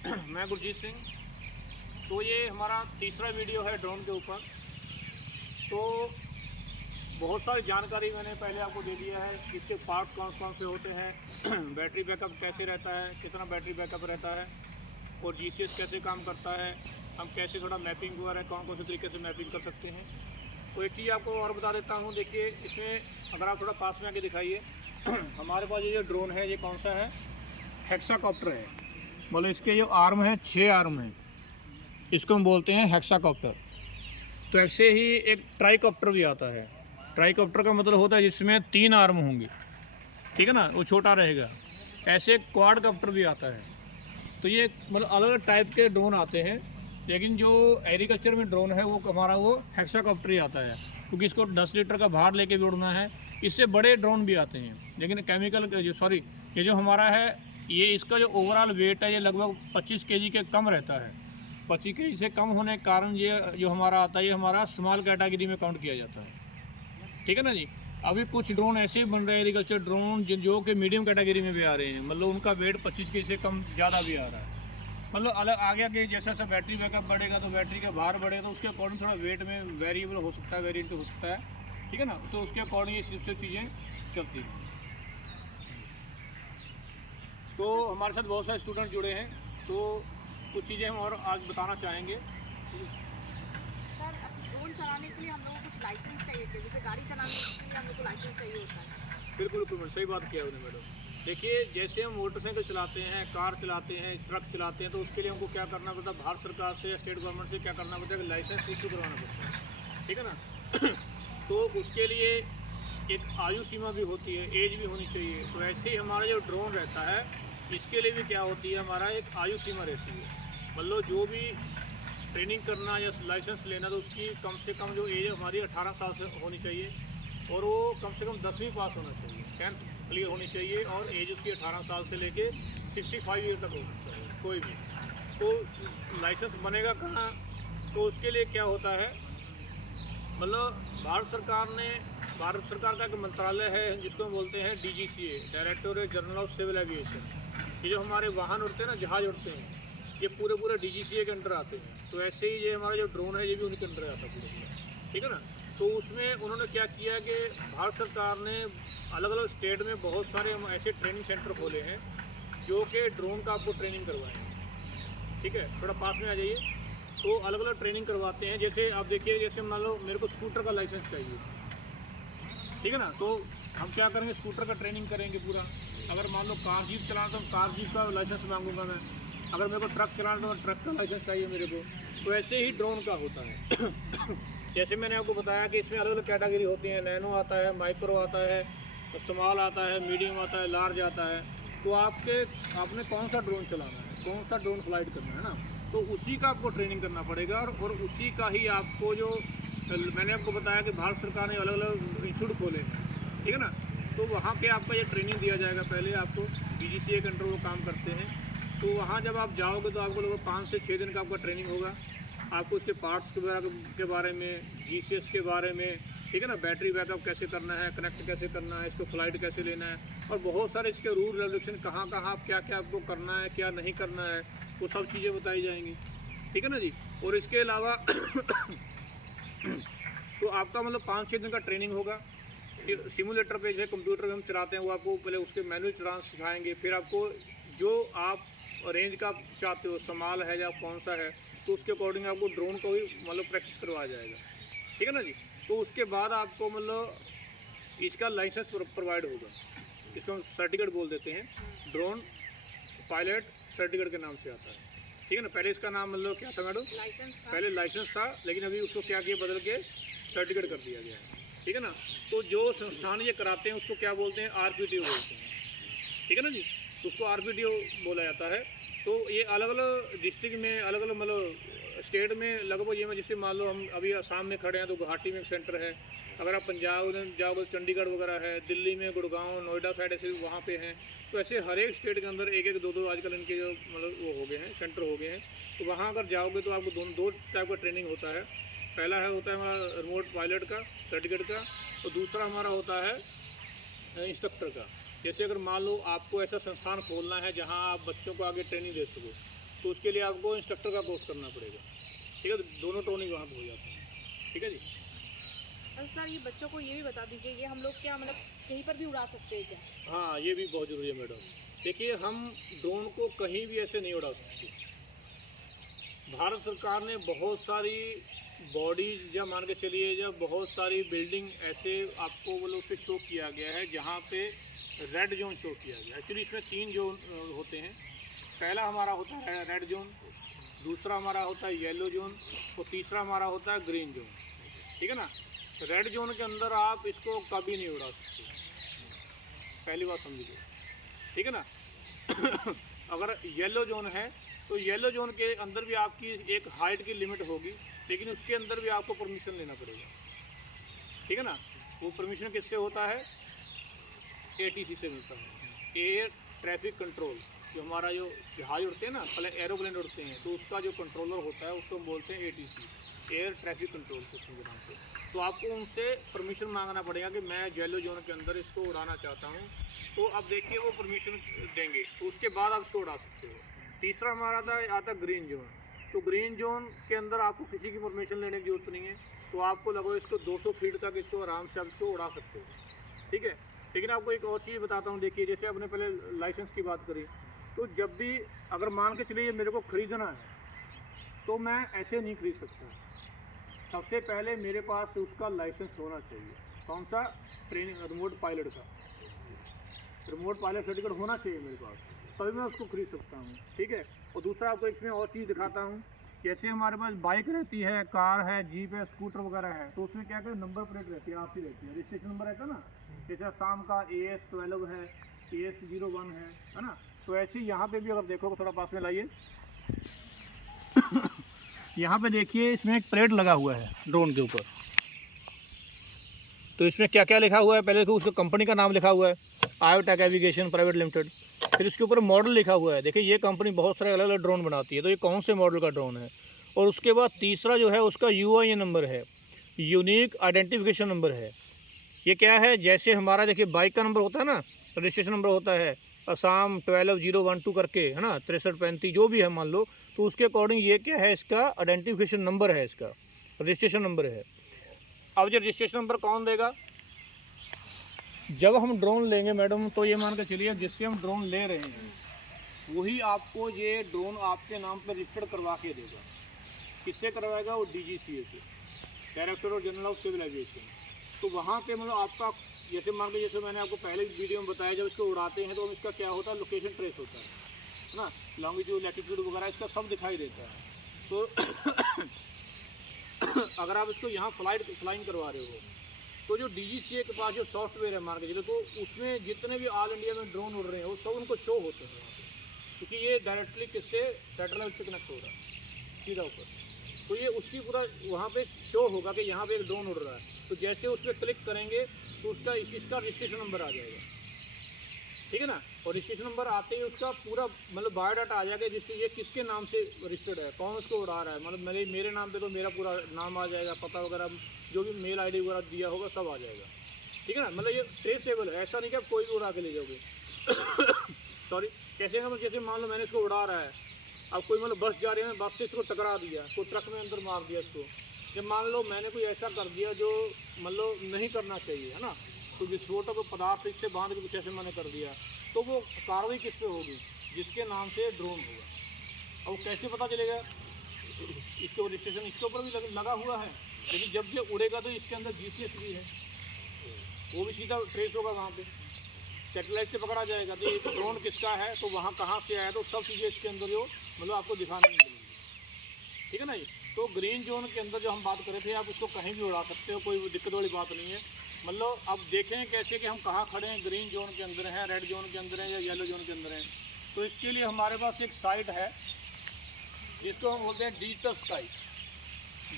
मैं गुरजीत सिंह। तो ये हमारा तीसरा वीडियो है ड्रोन के ऊपर। तो बहुत सारी जानकारी मैंने पहले आपको दे दिया है, इसके पार्ट्स कौन कौन से होते हैं, बैटरी बैकअप कैसे रहता है, कितना बैटरी बैकअप रहता है, और जीसीएस कैसे काम करता है, हम कैसे थोड़ा मैपिंग वगैरह कौन कौन से तरीके से मैपिंग कर सकते हैं। तो एक चीज़ आपको और बता देता हूँ। देखिए, इसमें अगर आप थोड़ा पास में आके दिखाइए, हमारे पास ये जो ड्रोन है ये कौन सा है, हेक्साकॉप्टर है। मतलब इसके जो आर्म है 6 आर्म है, इसको हम बोलते हैं हेक्साकॉप्टर। तो ऐसे ही एक ट्राइकॉप्टर भी आता है। ट्राइकॉप्टर का मतलब होता है जिसमें 3 आर्म होंगे, ठीक है ना, वो छोटा रहेगा। ऐसे क्वाडकॉप्टर भी आता है। तो ये मतलब अलग अलग टाइप के ड्रोन आते हैं, लेकिन जो एग्रीकल्चर में ड्रोन है वो हमारा वो हेक्साकॉप्टर ही आता है, क्योंकि इसको 10 लीटर का भार लेके भी उड़ना है। इससे बड़े ड्रोन भी आते हैं, लेकिन ये जो हमारा है, ये इसका जो ओवरऑल वेट है ये लगभग 25 केजी के कम रहता है। 25 केजी से कम होने के कारण ये जो हमारा आता है ये हमारा स्मॉल कैटेगरी में काउंट किया जाता है, ठीक है ना जी। अभी कुछ ड्रोन ऐसे ही बन रहे हैं एग्रीकल्चर ड्रोन जो कि मीडियम कैटेगरी में भी आ रहे हैं, मतलब उनका वेट 25 केजी से कम ज़्यादा भी आ रहा है। मतलब अलग आगे आगे जैसा जैसा बैटरी बैकअप बढ़ेगा तो बैटरी का भार बढ़ेगा, तो उसके अकॉर्डिंग थोड़ा वेट में वेरिएबल हो सकता है, वेरिएंट हो सकता है, ठीक है ना। तो उसके अकॉर्डिंग ये सब चीज़ें चलती हैं। तो हमारे साथ बहुत सारे स्टूडेंट जुड़े हैं, तो कुछ चीज़ें हम और आज बताना चाहेंगे। सर, ड्रोन चलाने के लिए हम लोगों को कुछ लाइसेंस चाहिए थे, जैसे गाड़ी चलाने के लिए हम लोग को लाइसेंस चाहिए होता है। बिल्कुल बिल्कुल सही बात किया उन्होंने मैडम। देखिए, जैसे हम मोटरसाइकिल चलाते हैं, कार चलाते हैं, ट्रक चलाते हैं, तो उसके लिए हमको क्या करना पड़ता है, भारत सरकार से या स्टेट गवर्नमेंट से क्या करना पड़ता है कि लाइसेंस इशू करवाना पड़ता है, ठीक है ना। तो उसके लिए एक आयु सीमा भी होती है, एज भी होनी चाहिए। तो ऐसे ही हमारा जो ड्रोन रहता है, इसके लिए भी क्या होती है, हमारा एक आयु सीमा रहती है। मतलब जो भी ट्रेनिंग करना या लाइसेंस लेना, तो उसकी कम से कम जो एज हमारी 18 साल से होनी चाहिए, और वो कम से कम 10वीं पास होना चाहिए, 10th क्लियर होनी चाहिए, और एज उसकी 18 साल से लेके 65 ईयर तक हो सकता है कोई भी। तो लाइसेंस बनेगा कहाँ, तो उसके लिए क्या होता है, मतलब भारत सरकार का एक मंत्रालय है जिसको हम बोलते हैं DGCA, directorate general of civil aviation. ये जो हमारे वाहन उड़ते हैं ना, जहाज उड़ते हैं, ये पूरे DGCA के अंडर आते हैं। तो ऐसे ही ये हमारा जो ड्रोन है ये भी उनके अंडर आता है पूरा, ठीक है ना। तो उसमें उन्होंने क्या किया कि भारत सरकार ने अलग अलग स्टेट में बहुत सारे हम ऐसे ट्रेनिंग सेंटर खोले हैं जो कि ड्रोन का आपको ट्रेनिंग करवाएं, ठीक है। थोड़ा पास में आ जाइए। तो अलग अलग ट्रेनिंग करवाते हैं। जैसे आप देखिए, जैसे मान लो मेरे को स्कूटर का लाइसेंस चाहिए, ठीक है ना, तो हम क्या करेंगे, स्कूटर का ट्रेनिंग करेंगे पूरा। अगर मान लो कार जीप चलाना तो कार जीप का लाइसेंस मांगूंगा मैं। अगर मेरे को ट्रक चलाना तो ट्रक का लाइसेंस चाहिए मेरे को। तो ऐसे ही ड्रोन का होता है। जैसे मैंने आपको बताया कि इसमें अलग अलग कैटेगरी होती हैं, नैनो आता है, माइक्रो आता है, स्मॉल आता है, मीडियम आता है, लार्ज आता है। तो आपने कौन सा ड्रोन चलाना है, कौन सा ड्रोन फ्लाइट करना है ना, तो उसी का आपको ट्रेनिंग करना पड़ेगा। और उसी का ही आपको जो मैंने आपको बताया कि भारत सरकार ने अलग अलग इंस्टीट्यूट खोले हैं, ठीक है ना। तो वहाँ पे आपका ये ट्रेनिंग दिया जाएगा। पहले आपको DGCA के अंडर वो काम करते हैं। तो वहाँ जब आप जाओगे तो आपको लगभग 5 से 6 दिन का आपका ट्रेनिंग होगा। आपको उसके पार्ट्स के बारे में, GCS के बारे में, ठीक है ना, बैटरी बैकअप कैसे करना है, कनेक्ट कैसे करना है, इसको फ्लाइट कैसे लेना है, और बहुत सारे इसके रूल रेगुलेशन, कहाँ कहाँ क्या क्या आपको करना है, क्या नहीं करना है, वो सब चीज़ें बताई जाएंगी, ठीक है ना जी। और इसके अलावा तो आपका मतलब 5-6 दिन का ट्रेनिंग होगा। सिमुलेटर पे जो है कंप्यूटर में हम चलाते हैं, वो आपको पहले उसके मैनुअल चलाना सिखाएंगे। फिर आपको जो आप रेंज का चाहते हो, इस्तेमाल है या कौन सा है, तो उसके अकॉर्डिंग आपको ड्रोन को भी मतलब प्रैक्टिस करवाया जाएगा, ठीक है ना जी। तो उसके बाद आपको मतलब इसका लाइसेंस प्रोवाइड होगा। इसको हम सर्टिफिकेट बोल देते हैं, ड्रोन पायलट सर्टिफिकेट के नाम से आता है, ठीक है ना। पहले इसका नाम मतलब क्या था मैडम, लाइसेंस था। पहले लाइसेंस था, लेकिन अभी उसको क्या किया, बदल के सर्टिफिकेट कर दिया गया है, ठीक है ना। तो जो संस्थान ये कराते हैं उसको क्या बोलते हैं, RPTO बोलते हैं, ठीक है ना जी। तो उसको RPTO बोला जाता है। तो ये अलग अलग डिस्ट्रिक्ट में, अलग अलग मतलब स्टेट में लगभग ये, जैसे मान लो हम अभी आसाम में खड़े हैं तो गुवाहाटी में एक सेंटर है। अगर आप पंजाब में जाओगे तो चंडीगढ़ वगैरह है, दिल्ली में गुड़गांव, नोएडा साइड ऐसे वहाँ पे हैं। तो ऐसे हर एक स्टेट के अंदर एक एक दो आजकल इनके जो मतलब वो हो गए हैं, सेंटर हो गए हैं। तो वहाँ अगर जाओगे तो आपको दो टाइप का ट्रेनिंग होता है। पहला होता है हमारा रिमोट पायलट का सर्टिफिकेट का, और दूसरा हमारा होता है इंस्ट्रक्टर का। जैसे अगर मान लो आपको ऐसा संस्थान खोलना है जहाँ आप बच्चों को आगे ट्रेनिंग दे सको, तो उसके लिए आपको इंस्ट्रक्टर का कोर्स करना पड़ेगा, ठीक है। तो दोनों ट्रेनिंग वहाँ पर हो जाते हैं, ठीक है जी। और सर ये बच्चों को ये भी बता दीजिए, ये हम लोग क्या मतलब कहीं पर भी उड़ा सकते हैं क्या? हाँ, ये भी बहुत ज़रूरी है मैडम। देखिए, हम ड्रोन को कहीं भी ऐसे नहीं उड़ा सकते। भारत सरकार ने बहुत सारी बॉडीज, या मान के चलिए, या बहुत सारी बिल्डिंग ऐसे आपको वो लोग पे शो किया गया है जहाँ पे रेड जोन शो किया गया। एक्चुअली इसमें 3 जोन होते हैं। पहला हमारा होता है रेड जोन, दूसरा हमारा होता है येलो जोन, और तीसरा हमारा होता है ग्रीन जोन, ठीक है ना। रेड जोन के अंदर आप इसको कभी नहीं उड़ा सकते, पहली बात समझ लो, ठीक है ना। अगर येलो जोन है तो येलो जोन के अंदर भी आपकी एक हाइट की लिमिट होगी, लेकिन उसके अंदर भी आपको परमिशन लेना पड़ेगा, ठीक है ना। वो परमिशन किससे होता है? ATC से मिलता है, एयर ट्रैफिक कंट्रोल। जो हमारा जो जहाज उड़ते हैं ना, पहले एरोप्लेन उड़ते हैं, तो उसका जो कंट्रोलर होता है उसको हम बोलते हैं ATC, air traffic control system के नाम से। तो आपको उनसे परमिशन मांगना पड़ेगा कि मैं येलो जोन के अंदर इसको उड़ाना चाहता हूँ, तो अब देखिए वो परमिशन देंगे, तो उसके बाद आप इसको उड़ा सकते हो। तीसरा हमारा आता ग्रीन जोन। तो ग्रीन जोन के अंदर आपको किसी की परमिशन लेने की जरूरत नहीं है, तो आपको लगो इसको 200 फीट तक इसको आराम से आप इसको उड़ा सकते हो, ठीक है। लेकिन आपको एक और चीज़ बताता हूँ, देखिए जैसे आपने पहले लाइसेंस की बात करी, तो जब भी अगर मान के चलिए मेरे को ख़रीदना है तो मैं ऐसे नहीं खरीद सकता। सबसे पहले मेरे पास उसका लाइसेंस होना चाहिए। कौन सा? ट्रेनिंग रिमोट पायलट का, रिमोट पायलट सर्टिफिकेट होना चाहिए मेरे पास, तभी मैं उसको खरीद सकता हूँ, ठीक है। और दूसरा आपको इसमें और चीज़ दिखाता हूँ, जैसे हमारे पास बाइक रहती है, कार है, जीप है, स्कूटर वगैरह है, तो उसमें क्या कहते हैं, नंबर प्लेट रहती है, आपकी रहती है, रजिस्ट्रेशन नंबर रहता है ना। जैसे आसाम का AS12 है, AS01 है ना। तो ऐसे ही यहाँ पे भी अगर देखो, थोड़ा पास में लाइए, यहाँ पे देखिए इसमें एक प्लेट लगा हुआ है ड्रोन के ऊपर। तो इसमें क्या क्या लिखा हुआ है? पहले देखो, उसका कंपनी का नाम लिखा हुआ है, आयोटेक एविगेशन प्राइवेट लिमिटेड। फिर इसके ऊपर मॉडल लिखा हुआ है, देखिए ये कंपनी बहुत सारे अलग अलग ड्रोन बनाती है, तो ये कौन से मॉडल का ड्रोन है। और उसके बाद तीसरा जो है उसका UIN नंबर है, यूनिक आइडेंटिफिकेशन नंबर है। ये क्या है? जैसे हमारा देखिए बाइक का नंबर होता है ना, रजिस्ट्रेशन नंबर होता है असम 12012 करके, है ना, 6335 जो भी है मान लो, तो उसके अकॉर्डिंग ये क्या है, इसका आइडेंटिफिकेशन नंबर है, इसका रजिस्ट्रेशन नंबर है। अब ये रजिस्ट्रेशन नंबर कौन देगा? जब हम ड्रोन लेंगे मैडम, तो ये मान के चलिए जिससे हम ड्रोन ले रहे हैं वही आपको ये ड्रोन आपके नाम पर रजिस्टर्ड करवा के देगा। किससे करवाएगा? वो DGCA से, director general of civil aviation. तो वहाँ पे मतलब आपका, जैसे मान लीजिए, जैसे मैंने आपको पहले वीडियो में बताया, जब इसको उड़ाते हैं तो इसका क्या होता है, लोकेशन ट्रेस होता है ना, लॉन्गिट्यूड लैटिट्यूड वगैरह इसका सब दिखाई देता है। तो अगर आप इसको यहाँ फ्लाइंग करवा रहे हो, तो जो DGCA के पास जो सॉफ्टवेयर है मान के चलो, तो उसमें जितने भी ऑल इंडिया में ड्रोन उड़ रहे हैं वो सब उनको शो होते हैं वहाँ पे, क्योंकि ये डायरेक्टली किससे, सैटेलाइट से कनेक्ट हो रहा है सीधा ऊपर। तो ये उसकी पूरा वहाँ पे शो होगा कि यहाँ पे एक ड्रोन उड़ रहा है। तो जैसे उस पर क्लिक करेंगे तो उसका इसका रजिस्ट्रेशन नंबर आ जाएगा, ठीक है ना। और रजिस्ट्रेशन नंबर आते ही उसका पूरा मतलब बायोडाटा आ जाएगा, जिससे ये किसके नाम से रजिस्टर्ड है, कौन उसको उड़ा रहा है, मतलब मेरे नाम पे तो मेरा पूरा नाम आ जाएगा, पता वगैरह जो भी मेल ID वगैरह दिया होगा सब आ जाएगा, ठीक है ना। मतलब ये ट्रेसेबल है, ऐसा नहीं कि आप कोई भी उड़ा के ले जाओगे। सॉरी, कैसे मतलब जैसे मान लो मैंने इसको उड़ा रहा है, अब कोई मतलब बस जा रही है, बस से इसको टकरा दिया, कोई ट्रक में अंदर मार दिया इसको, जब मान लो मैंने कोई ऐसा कर दिया जो मतलब नहीं करना चाहिए, है ना, तो विस्फोटक पदार्थ इससे बांध के कुछ ऐसे मैंने कर दिया, तो वो कार्रवाई किस पे होगी? जिसके नाम से ड्रोन होगा। अब कैसे पता चलेगा? इसके रजिस्ट्रेशन इसके ऊपर भी लगा हुआ है, लेकिन जब ये उड़ेगा तो इसके अंदर GCS भी है, वो भी सीधा ट्रेस होगा वहाँ पे, सैटेलाइट से पकड़ा जाएगा। तो ये ड्रोन किसका है, तो वहाँ कहाँ से आया, तो सब चीज़ें इसके अंदर जो मतलब आपको दिखाने मिलेंगी, ठीक है ना। ये तो ग्रीन जोन के अंदर जो हम बात कर रहे थे, आप उसको कहीं भी उड़ा सकते हो, कोई दिक्कत वाली बात नहीं है। मतलब अब देखें कैसे कि हम कहाँ खड़े हैं, ग्रीन जोन के अंदर हैं, रेड जोन के अंदर हैं, या येलो जोन के अंदर हैं। तो इसके लिए हमारे पास एक साइट है जिसको हम बोलते हैं digital sky.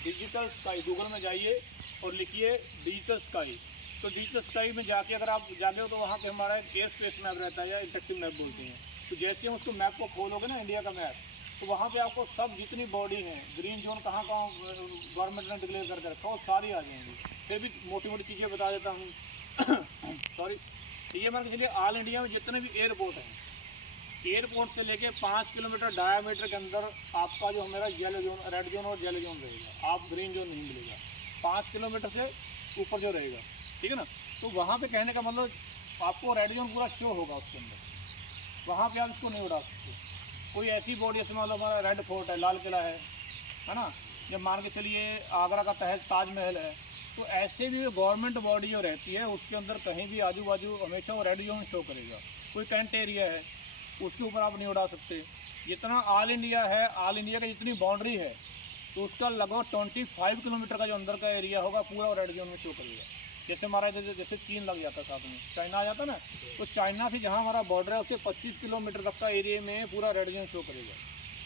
Digital sky, Google में जाइए और लिखिए डिजिटल स्काई। तो डिजिटल स्काई में जाके अगर आप जाते हो तो वहाँ पे हमारा एक एयर स्पेस मैप रहता है, या इंटरेक्टिव मैप बोलते हैं। तो जैसे हम उसको मैप को खोलोगे ना, इंडिया का मैप, तो वहाँ पे आपको सब जितनी बॉडी हैं, ग्रीन जोन कहाँ कहाँ गवर्नमेंट ने डिक्लेयर करके रखा है, वो सारी आ जाएंगी। फिर भी मोटी मोटी चीज़ें बता देता हूँ। सॉरी, ये मान के चलिए ऑल इंडिया में जितने भी एयरपोर्ट हैं, एयरपोर्ट से लेके 5 किलोमीटर डायामीटर के अंदर आपका जो मेरा येलो जोन, रेड जोन और येलो जोन रहेगा, आप ग्रीन जोन नहीं मिलेगा 5 किलोमीटर से ऊपर जो रहेगा, ठीक है ना। तो वहाँ पे कहने का मतलब आपको रेड जोन पूरा शो होगा उसके अंदर, वहाँ पे आप इसको नहीं उड़ा सकते। कोई ऐसी बॉडी जैसे मान लो हमारा रेड फोर्ट है, लाल किला है ना, जब मान के चलिए आगरा का तहत ताजमहल है, तो ऐसे भी गवर्नमेंट बॉडी जो रहती है उसके अंदर कहीं भी आजू बाजू हमेशा वो रेड जोन शो करेगा। कोई कैंट एरिया है उसके ऊपर आप नहीं उड़ा सकते। जितना ऑल इंडिया है, ऑल इंडिया की जितनी बाउंड्री है तो उसका लगभग 25 किलोमीटर का जो अंदर का एरिया होगा पूरा वो रेड जोन में शो करेगा। जैसे हमारा जैसे चीन लग जाता है साथ में, चाइना आ जाता ना, तो चाइना से जहाँ हमारा बॉर्डर है उससे 25 किलोमीटर तक का एरिया में पूरा रेड जोन शो करेगा।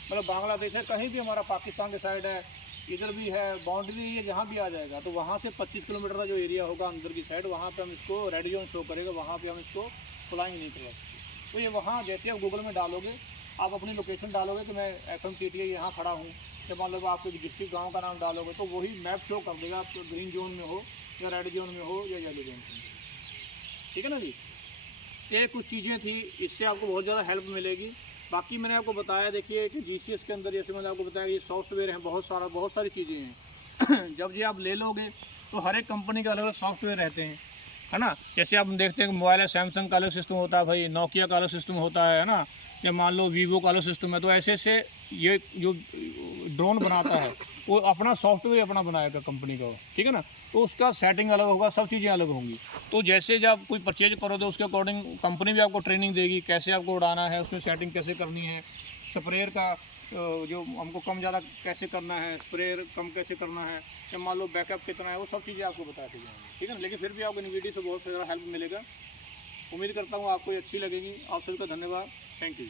मतलब बांग्लादेश है, कहीं भी हमारा पाकिस्तान के साइड है, इधर भी है, बाउंड्री एरिया जहाँ भी आ जाएगा तो वहाँ से 25 किलोमीटर का जो एरिया होगा अंदर की साइड, वहाँ पे हम इसको रेड जोन शो करेगा, वहाँ पे हम इसको फ्लाइंग नहीं करवा सकते। तो ये वहाँ जैसे आप गूगल में डालोगे, आप अपनी लोकेशन डालोगे कि मैं FMTTA यहाँ खड़ा हूँ, या मान लो आपके डिस्ट्रिक्ट गाँव का नाम डालोगे तो वही मैप शो कर देगा आपको ग्रीन जोन में हो या रेड जोन में हो या येलो जोन में, ठीक है ना जी। ये कुछ चीज़ें थी, इससे आपको बहुत ज़्यादा हेल्प मिलेगी। बाकी मैंने आपको बताया, देखिए कि GCS के अंदर जैसे मैंने आपको बताया ये सॉफ्टवेयर हैं, बहुत सारी चीज़ें हैं। जब ये आप ले लोगे तो हर एक कंपनी के अलग अलग सॉफ्टवेयर रहते हैं, है ना। जैसे आप देखते हैं कि मोबाइल है, सैमसंग का अलग सिस्टम होता है भाई, नोकिया का अलग सिस्टम होता है ना, या मान लो वीवो का अलग सिस्टम है। तो ऐसे ऐसे ये जो ड्रोन बनाता है वो अपना सॉफ्टवेयर अपना बनाएगा कंपनी का, ठीक है ना। तो उसका सेटिंग अलग होगा, सब चीज़ें अलग होंगी। तो जैसे जब आप कोई परचेज करो तो उसके अकॉर्डिंग कंपनी भी आपको ट्रेनिंग देगी कैसे आपको उड़ाना है, उसमें सेटिंग कैसे करनी है, स्प्रेयर का जो हमको कम ज़्यादा कैसे करना है, स्प्रेयर कम कैसे करना है, या मान लो बैकअप कितना है, वो सब चीज़ें आपको बताती जाएंगी, ठीक है ना। लेकिन फिर भी आपको इन वीडियो से बहुत ज़्यादा हेल्प मिलेगा। उम्मीद करता हूँ आपको ये अच्छी लगेगी। आप सभी का धन्यवाद, थैंक यू।